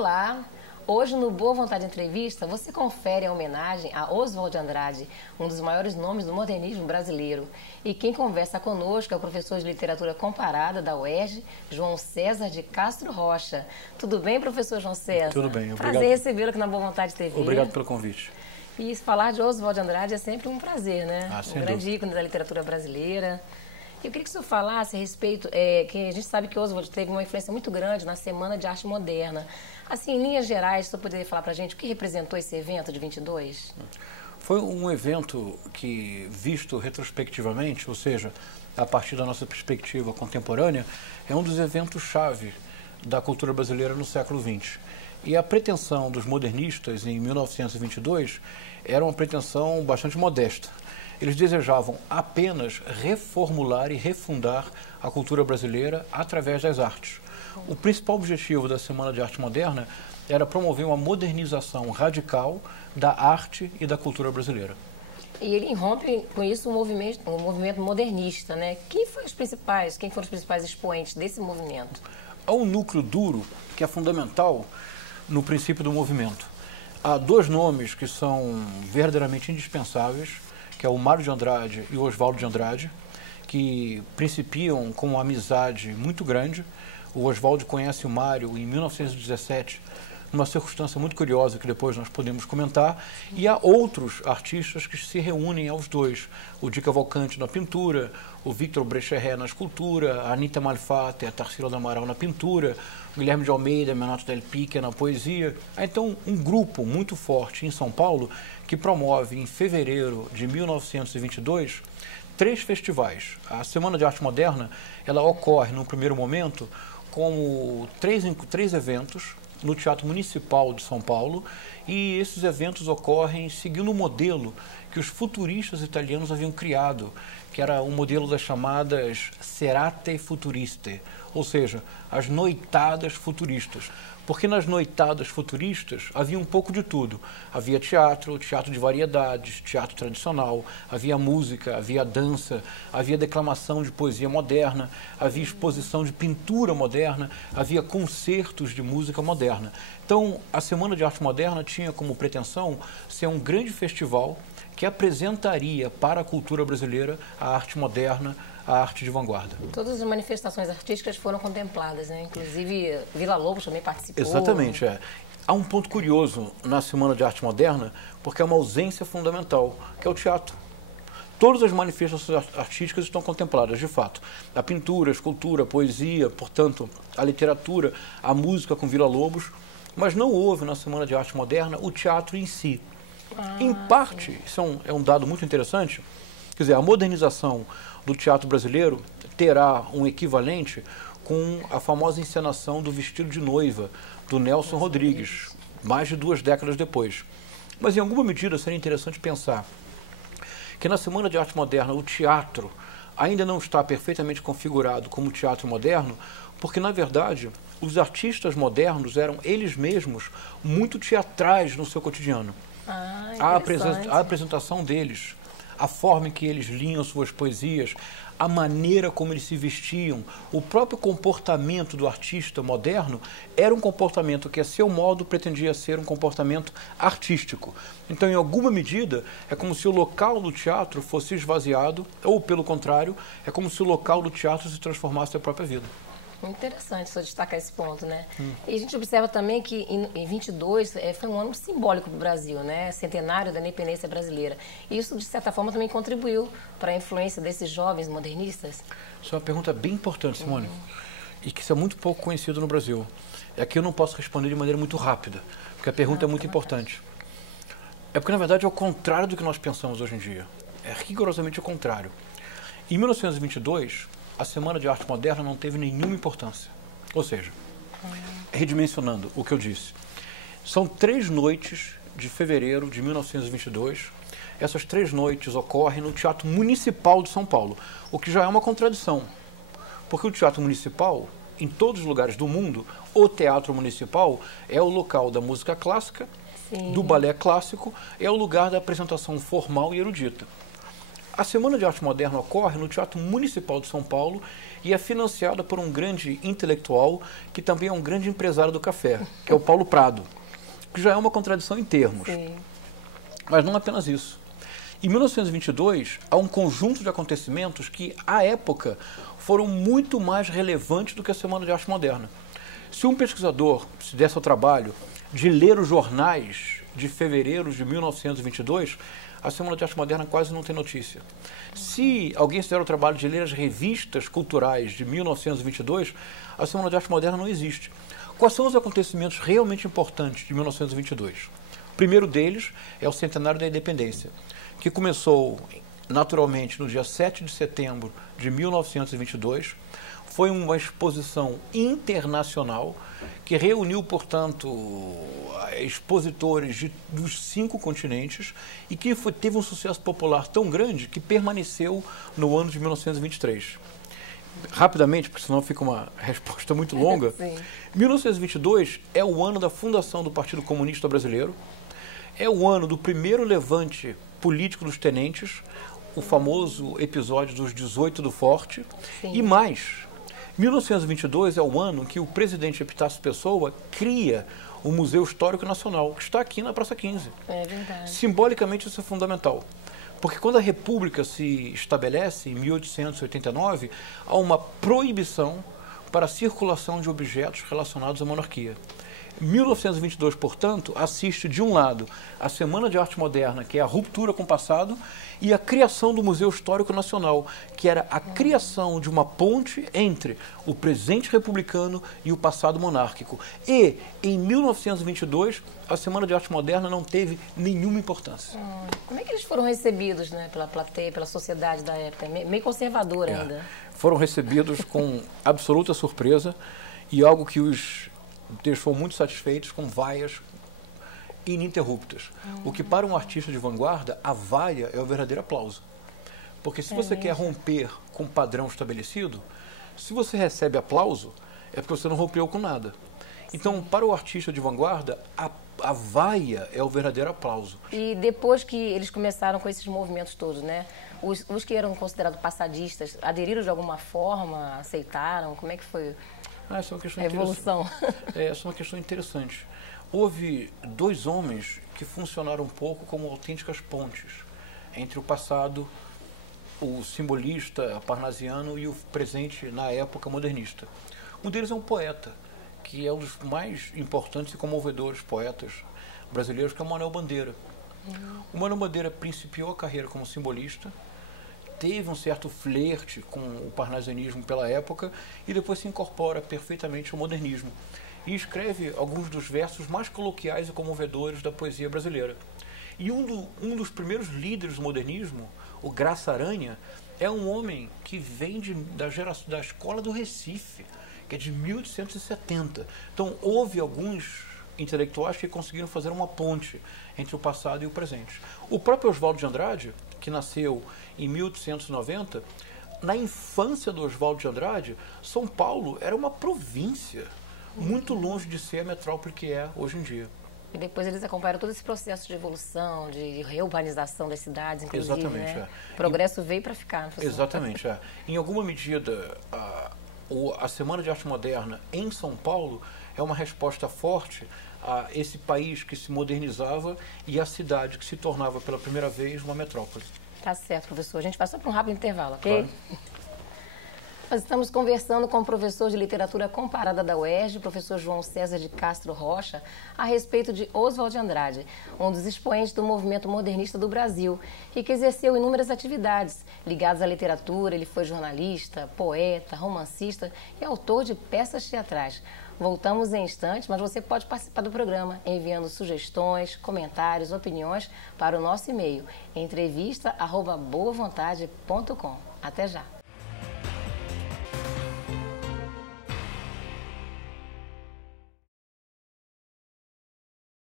Olá! Hoje no Boa Vontade Entrevista, você confere a homenagem a Oswald de Andrade, um dos maiores nomes do modernismo brasileiro. E quem conversa conosco é o professor de literatura comparada da UERJ, João César de Castro Rocha. Tudo bem, professor João César? Tudo bem, obrigado. Prazer recebê-lo aqui na Boa Vontade TV. Obrigado pelo convite. E falar de Oswald de Andrade é sempre um prazer, né? Um grande ícone da literatura brasileira. Eu queria que o senhor falasse a respeito, que a gente sabe que Oswald teve uma influência muito grande na Semana de Arte Moderna. Assim, em linhas gerais, o senhor poderia falar para a gente o que representou esse evento de 22? Foi um evento que, visto retrospectivamente, ou seja, a partir da nossa perspectiva contemporânea, é um dos eventos-chave da cultura brasileira no século XX. E a pretensão dos modernistas em 1922 era uma pretensão bastante modesta. Eles desejavam apenas reformular e refundar a cultura brasileira através das artes. O principal objetivo da Semana de Arte Moderna era promover uma modernização radical da arte e da cultura brasileira. E ele irrompe com isso um movimento modernista, né? Quem foram os principais expoentes desse movimento? Há um núcleo duro que é fundamental no princípio do movimento. Há dois nomes que são verdadeiramente indispensáveis, que é o Mário de Andrade e o Oswaldo de Andrade, que principiam com uma amizade muito grande. O Oswaldo conhece o Mário em 1917, numa circunstância muito curiosa que depois nós podemos comentar, e há outros artistas que se reúnem aos dois. O Di Cavalcanti na pintura, o Victor Brecheret na escultura, a Anita Malfatti e a Tarsila do Amaral na pintura, o Guilherme de Almeida, Menato del Picchia na poesia. Há então um grupo muito forte em São Paulo que promove em fevereiro de 1922 3 festivais. A Semana de Arte Moderna, ela ocorre no primeiro momento como três eventos no Teatro Municipal de São Paulo, e esses eventos ocorrem seguindo um modelo que os futuristas italianos haviam criado, que era o modelo das chamadas serate futuriste, ou seja, as noitadas futuristas. Porque nas noitadas futuristas havia um pouco de tudo. Havia teatro, teatro de variedades, teatro tradicional, havia música, havia dança, havia declamação de poesia moderna, havia exposição de pintura moderna, havia concertos de música moderna. Então, a Semana de Arte Moderna tinha como pretensão ser um grande festival que apresentaria para a cultura brasileira a arte moderna, a arte de vanguarda. Todas as manifestações artísticas foram contempladas, né? Inclusive Vila Lobos também participou. Exatamente, Há um ponto curioso na Semana de Arte Moderna, porque é uma ausência fundamental, que é o teatro. Todas as manifestações artísticas estão contempladas, de fato. A pintura, a escultura, a poesia, portanto, a literatura, a música com Vila Lobos, mas não houve na Semana de Arte Moderna o teatro em si. Em parte, isso é um dado muito interessante, quer dizer, a modernização do teatro brasileiro terá um equivalente com a famosa encenação do Vestido de Noiva, do Nelson Rodrigues, mais de 2 décadas depois. Mas, em alguma medida, seria interessante pensar que na Semana de Arte Moderna o teatro ainda não está perfeitamente configurado como teatro moderno, porque, na verdade, os artistas modernos eram eles mesmos muito teatrais no seu cotidiano. A apresentação deles, a forma em que eles liam suas poesias, a maneira como eles se vestiam, o próprio comportamento do artista moderno era um comportamento que, a seu modo, pretendia ser um comportamento artístico. Então, em alguma medida, é como se o local do teatro fosse esvaziado, ou, pelo contrário, é como se o local do teatro se transformasse na própria vida. Muito interessante só destacar esse ponto, né? E a gente observa também que em 22 foi um ano simbólico para o Brasil, né? Centenário da independência brasileira. E isso, de certa forma, também contribuiu para a influência desses jovens modernistas? Isso é uma pergunta bem importante, Simone, e que isso é muito pouco conhecido no Brasil. É que eu não posso responder de maneira muito rápida, porque a pergunta é muito importante. É porque, na verdade, é o contrário do que nós pensamos hoje em dia. É rigorosamente o contrário. Em 1922... a Semana de Arte Moderna não teve nenhuma importância. Ou seja, redimensionando o que eu disse, são 3 noites de fevereiro de 1922. Essas 3 noites ocorrem no Teatro Municipal de São Paulo, o que já é uma contradição, porque o Teatro Municipal, em todos os lugares do mundo, o Teatro Municipal é o local da música clássica, do balé clássico, é o lugar da apresentação formal e erudita. A Semana de Arte Moderna ocorre no Teatro Municipal de São Paulo e é financiada por um grande intelectual que também é um grande empresário do café, que é o Paulo Prado, que já é uma contradição em termos. Sim. Mas não apenas isso. Em 1922, há um conjunto de acontecimentos que, à época, foram muito mais relevantes do que a Semana de Arte Moderna. Se um pesquisador se desse ao trabalho de ler os jornais de fevereiro de 1922, a Semana de Arte Moderna quase não tem notícia. Se alguém se der o trabalho de ler as revistas culturais de 1922, a Semana de Arte Moderna não existe. Quais são os acontecimentos realmente importantes de 1922? O primeiro deles é o centenário da Independência, que começou naturalmente no dia 7 de setembro de 1922, foi uma exposição internacional que reuniu, portanto, expositores dos 5 continentes e que teve um sucesso popular tão grande que permaneceu no ano de 1923. Rapidamente, porque senão fica uma resposta muito longa, 1922 é o ano da fundação do Partido Comunista Brasileiro, é o ano do primeiro levante político dos tenentes, o famoso episódio dos 18 do Forte, e mais, 1922 é o ano que o presidente Epitácio Pessoa cria o Museu Histórico Nacional, que está aqui na Praça 15. É verdade. Simbolicamente isso é fundamental, porque quando a República se estabelece, em 1889, há uma proibição para a circulação de objetos relacionados à monarquia. 1922, portanto, assiste, de um lado, a Semana de Arte Moderna, que é a ruptura com o passado, e a criação do Museu Histórico Nacional, que era a criação de uma ponte entre o presente republicano e o passado monárquico. E, em 1922, a Semana de Arte Moderna não teve nenhuma importância. Como é que eles foram recebidos, né, pela plateia, pela sociedade da época? Meio conservadora ainda. Foram recebidos com absoluta surpresa e algo que os deixou muito satisfeitos, com vaias ininterruptas. O que para um artista de vanguarda, a vaia é o verdadeiro aplauso. Porque se você quer romper com o padrão estabelecido, se você recebe aplauso, é porque você não rompeu com nada. Então, para o artista de vanguarda, a vaia é o verdadeiro aplauso. E depois que eles começaram com esses movimentos todos, né? Os que eram considerados passadistas, aderiram de alguma forma, aceitaram? Como é que foi? Essa é uma questão evolução. Essa é uma questão interessante. Houve 2 homens que funcionaram um pouco como autênticas pontes entre o passado, o simbolista parnasiano, e o presente, na época, modernista. Um deles é um poeta, que é um dos mais importantes e comovedores poetas brasileiros, que é o Manuel Bandeira. O Manuel Bandeira principiou a carreira como simbolista, teve um certo flerte com o parnasianismo pela época e depois se incorpora perfeitamente ao modernismo e escreve alguns dos versos mais coloquiais e comovedores da poesia brasileira. E um dos primeiros líderes do modernismo, o Graça Aranha, é um homem que vem da escola do Recife, que é de 1870. Então houve alguns intelectuais que conseguiram fazer uma ponte entre o passado e o presente. O próprio Oswaldo de Andrade, que nasceu em 1890, na infância do Oswaldo de Andrade, São Paulo era uma província, muito longe de ser a metrópole que é hoje em dia. E depois eles acompanharam todo esse processo de evolução, de reurbanização das cidades, inclusive. Exatamente, né? O progresso veio para ficar. Professor. Exatamente. Em alguma medida, a Semana de Arte Moderna em São Paulo é uma resposta forte a esse país que se modernizava e a cidade que se tornava pela primeira vez uma metrópole. Tá certo, professor. A gente vai só para um rápido intervalo, ok? Claro. Nós estamos conversando com o professor de literatura comparada da UERJ, o professor João César de Castro Rocha, a respeito de Oswald de Andrade, um dos expoentes do movimento modernista do Brasil e que exerceu inúmeras atividades ligadas à literatura. Ele foi jornalista, poeta, romancista e autor de peças teatrais. Voltamos em instantes, mas você pode participar do programa enviando sugestões, comentários, opiniões para o nosso e-mail entrevista@boavontade.com. Até já!